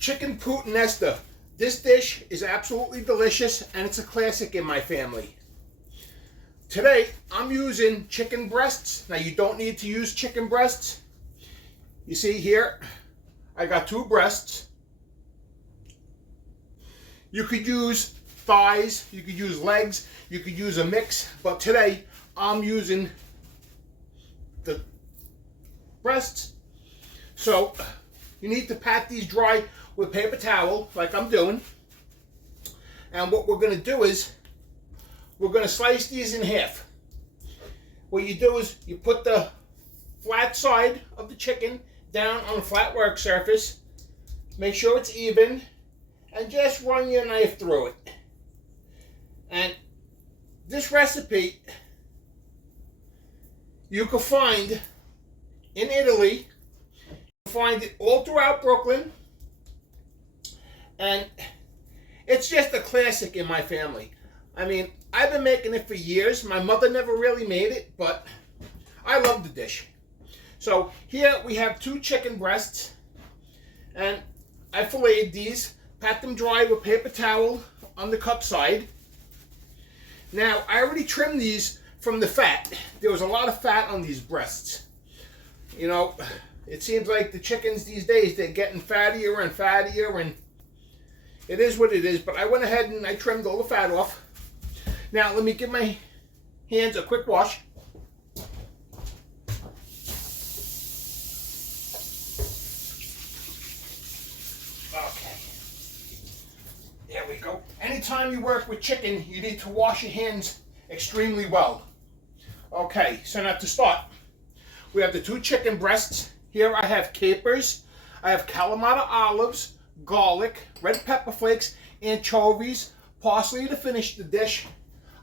Chicken Puttanesca. This dish is absolutely delicious and it's a classic in my family. Today I'm using chicken breasts. Now you don't need to use chicken breasts. You see here, I got 2 breasts. You could use thighs, you could use legs, you could use a mix, but today I'm using the breasts. So you need to pat these dry with paper towel like I'm doing. And what we're going to do is we're going to slice these in half. What you do is you put the flat side of the chicken down on a flat work surface. Make sure it's even and just run your knife through it. And this recipe you can find in Italy. You can find it all throughout Brooklyn. And it's just a classic in my family. I mean, I've been making it for years. My mother never really made it, but I love the dish. So here we have 2 chicken breasts, and I filleted these, pat them dry with paper towel on the cut side. Now, I already trimmed these from the fat. There was a lot of fat on these breasts. You know, it seems like the chickens these days, they're getting fattier and fattier, and it is what it is, but I went ahead and I trimmed all the fat off. Now, let me give my hands a quick wash. Okay. There we go. Anytime you work with chicken, you need to wash your hands extremely well. Okay, so now to start, we have the 2 chicken breasts. Here I have capers, I have Kalamata olives, garlic, red pepper flakes, anchovies, parsley to finish the dish,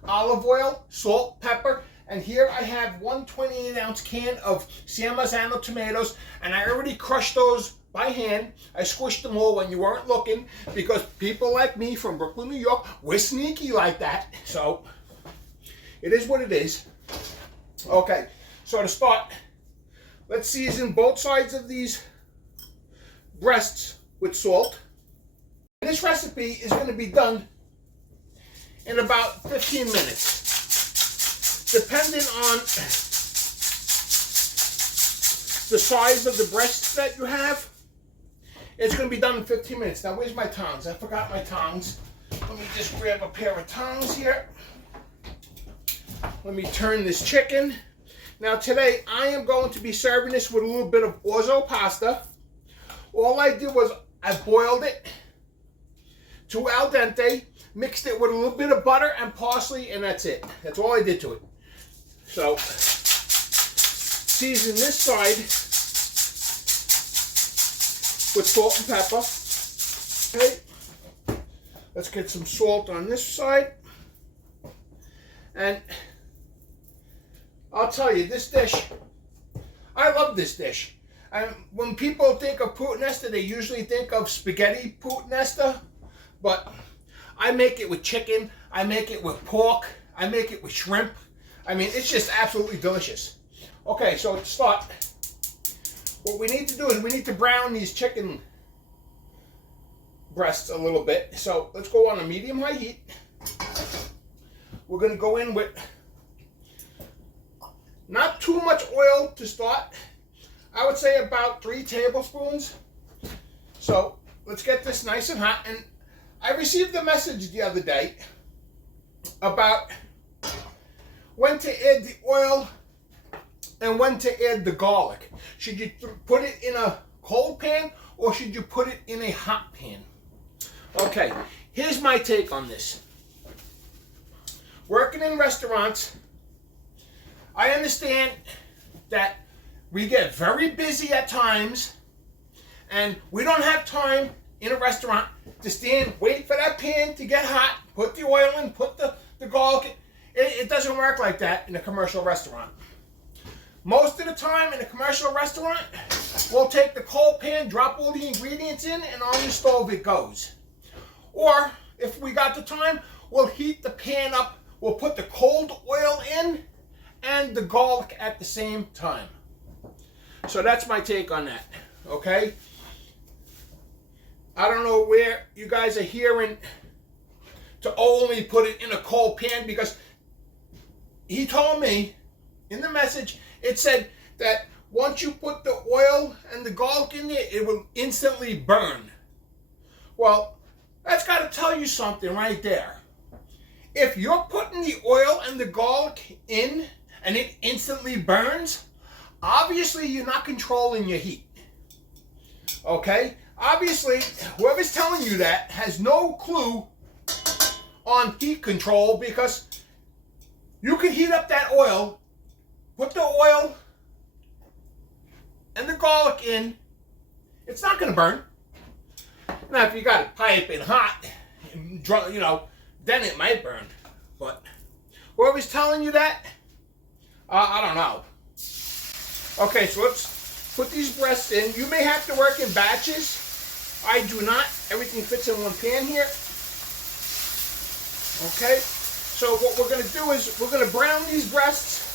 olive oil, salt, pepper, and here I have 1 28-ounce can of San Marzano tomatoes, and I already crushed those by hand. I squished them all when you weren't looking, because people like me from Brooklyn, New York, we're sneaky like that, so it is what it is. Okay, so to start, let's season both sides of these breasts with salt. This recipe is going to be done in about 15 minutes. Depending on the size of the breasts that you have, it's going to be done in 15 minutes. Now, where's my tongs? I forgot my tongs. Let me just grab a pair of tongs here. Let me turn this chicken. Now, today I am going to be serving this with a little bit of orzo pasta. All I did was I boiled it to al dente, mixed it with a little bit of butter and parsley, and that's it. That's all I did to it. So, season this side with salt and pepper. Okay, let's get some salt on this side. And I'll tell you, this dish, I love this dish. And when people think of Puttanesca, they usually think of spaghetti Puttanesca, but I make it with chicken, I make it with pork, I make it with shrimp. I mean, it's just absolutely delicious. Okay, so to start, what we need to do is we need to brown these chicken breasts a little bit. So let's go on a medium-high heat. We're going to go in with not too much oil to start. I would say about 3 tablespoons. So let's get this nice and hot. And I received a message the other day about when to add the oil and when to add the garlic. Should you put it in a cold pan or should you put it in a hot pan? Okay, here's my take on this. Working in restaurants, I understand that we get very busy at times and we don't have time in a restaurant to stand, wait for that pan to get hot, put the oil in, put the garlic in. It doesn't work like that in a commercial restaurant. Most of the time in a commercial restaurant, we'll take the cold pan, drop all the ingredients in, and on the stove it goes. Or, if we got the time, we'll heat the pan up, we'll put the cold oil in, and the garlic at the same time. So that's my take on that, okay? I don't know where you guys are hearing to only put it in a cold pan, because he told me in the message, it said that once you put the oil and the garlic in there, it will instantly burn. Well, that's got to tell you something right there. If you're putting the oil and the garlic in and it instantly burns, obviously you're not controlling your heat. Okay? Obviously, whoever's telling you that has no clue on heat control, because you can heat up that oil, put the oil and the garlic in, it's not going to burn. Now, if you got it piping hot, you know, then it might burn. But whoever's telling you that, I don't know. Okay, so let's put these breasts in. You may have to work in batches. I do not. Everything fits in one pan here. Okay, so what we're going to do is we're going to brown these breasts.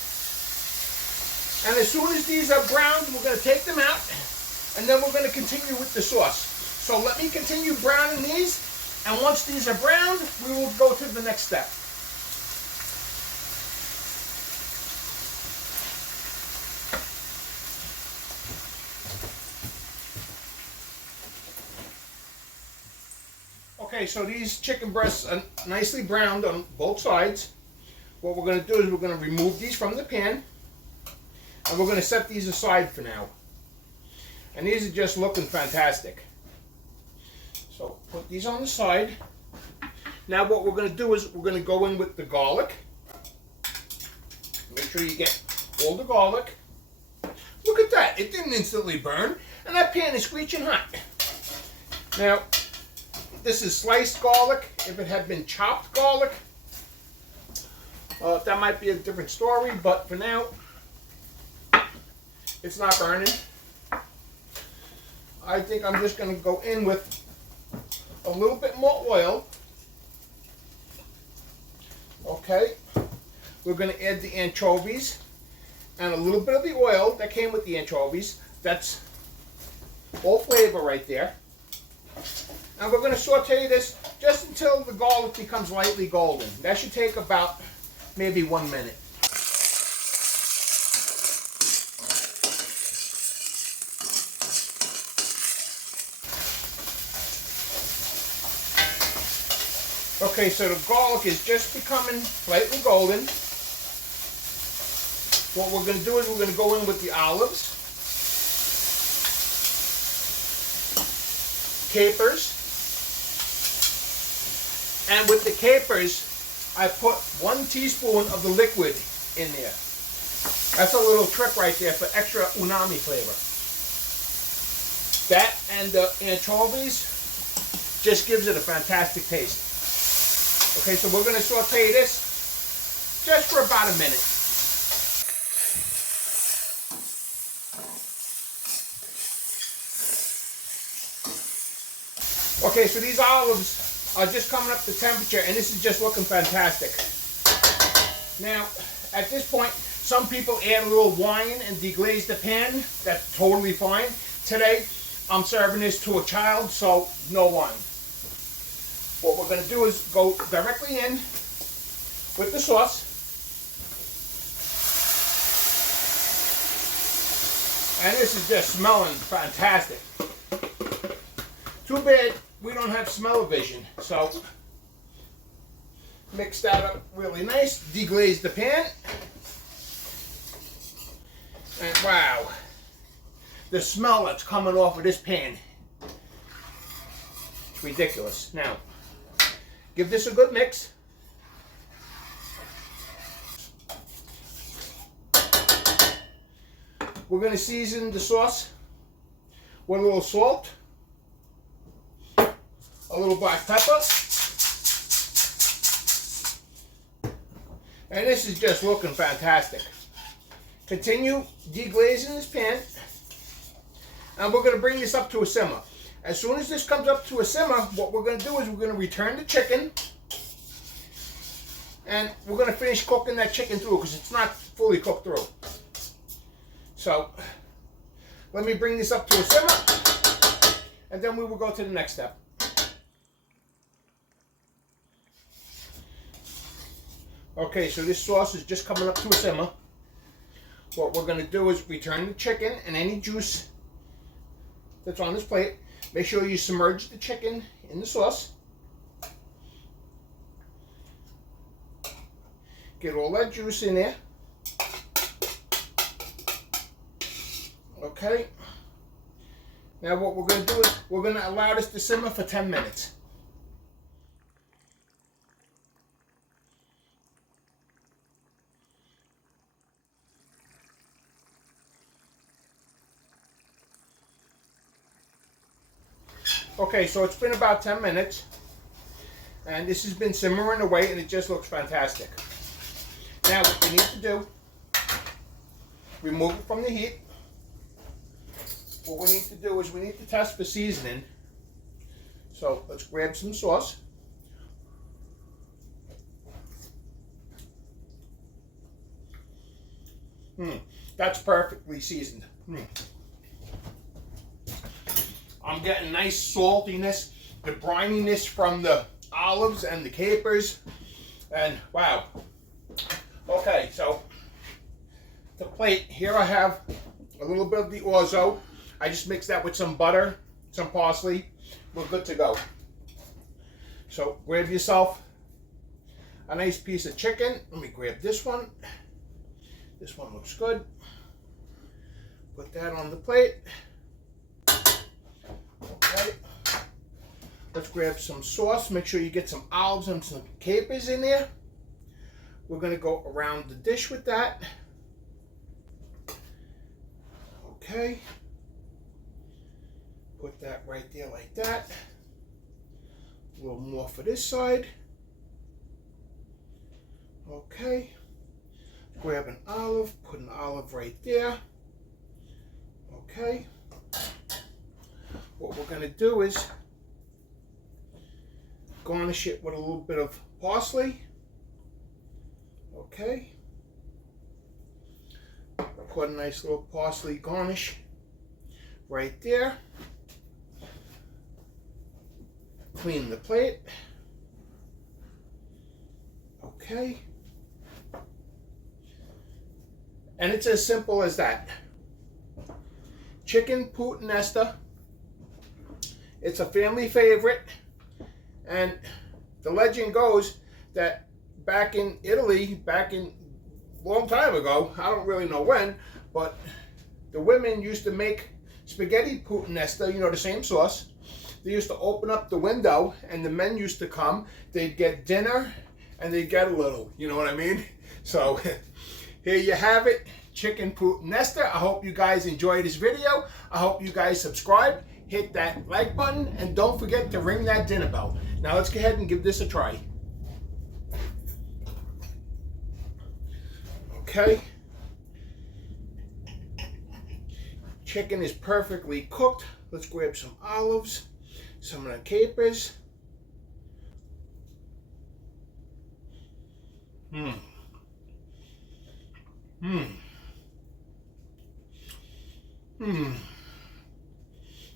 And as soon as these are browned, we're going to take them out. And then we're going to continue with the sauce. So let me continue browning these. And once these are browned, we will go to the next step. Okay, so these chicken breasts are nicely browned on both sides. What we're going to do is we're going to remove these from the pan. And we're going to set these aside for now. And these are just looking fantastic. So put these on the side. Now what we're going to do is we're going to go in with the garlic. Make sure you get all the garlic. Look at that. It didn't instantly burn. And that pan is screeching hot. Now, this is sliced garlic. If it had been chopped garlic, that might be a different story. But for now, it's not burning. I think I'm just going to go in with a little bit more oil. Okay. We're going to add the anchovies and a little bit of the oil that came with the anchovies. That's all flavor right there. And we're going to saute this just until the garlic becomes lightly golden. That should take about maybe 1 minute. Okay, so the garlic is just becoming slightly golden. What we're going to do is we're going to go in with the olives, capers, and with the capers, I put 1 teaspoon of the liquid in there. That's a little trick right there for extra umami flavor. That and the anchovies just gives it a fantastic taste. Okay, so we're going to saute this just for about a minute. Okay, so these olives are just coming up to temperature, and this is just looking fantastic. Now, at this point, some people add a little wine and deglaze the pan. That's totally fine. Today, I'm serving this to a child, so no wine. What we're going to do is go directly in with the sauce. And this is just smelling fantastic. Too bad we don't have smell-o-vision. So mix that up really nice. Deglaze the pan. And wow, the smell that's coming off of this pan. It's ridiculous. Now, give this a good mix. We're going to season the sauce with a little salt, a little black pepper, and this is just looking fantastic. Continue deglazing this pan, and we're going to bring this up to a simmer. As soon as this comes up to a simmer, what we're going to do is we're going to return the chicken, and we're going to finish cooking that chicken through because it's not fully cooked through. So let me bring this up to a simmer, and then we will go to the next step. Okay, so this sauce is just coming up to a simmer. What we're going to do is return the chicken and any juice that's on this plate. Make sure you submerge the chicken in the sauce. Get all that juice in there. Okay. Now what we're going to do is we're going to allow this to simmer for 10 minutes. Okay, so it's been about 10 minutes, and this has been simmering away, and it just looks fantastic. Now, what we need to do, remove it from the heat. What we need to do is we need to test for seasoning. So, let's grab some sauce. That's perfectly seasoned. I'm getting nice saltiness, the brininess from the olives and the capers, and wow. Okay, so the plate, here I have a little bit of the orzo. I just mixed that with some butter, some parsley. We're good to go. So grab yourself a nice piece of chicken. Let me grab this one. This one looks good. Put that on the plate. Okay, let's grab some sauce. Make sure you get some olives and some capers in there. We're going to go around the dish with that. Okay, put that right there like that. A little more for this side. Okay, grab an olive, put an olive right there. Okay. What we're going to do is garnish it with a little bit of parsley. Okay. Put a nice little parsley garnish right there. Clean the plate. Okay. And it's as simple as that. Chicken Puttanesca. It's a family favorite, and the legend goes that back in Italy, back in a long time ago, I don't really know when, but the women used to make spaghetti Puttanesca, you know, the same sauce. They used to open up the window, and the men used to come. They'd get dinner, and they'd get a little, you know what I mean? So here you have it, chicken Puttanesca. I hope you guys enjoyed this video. I hope you guys subscribe. Hit that like button, and don't forget to ring that dinner bell. Now let's go ahead and give this a try. Okay. Chicken is perfectly cooked. Let's grab some olives, some of the capers.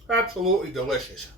Absolutely delicious.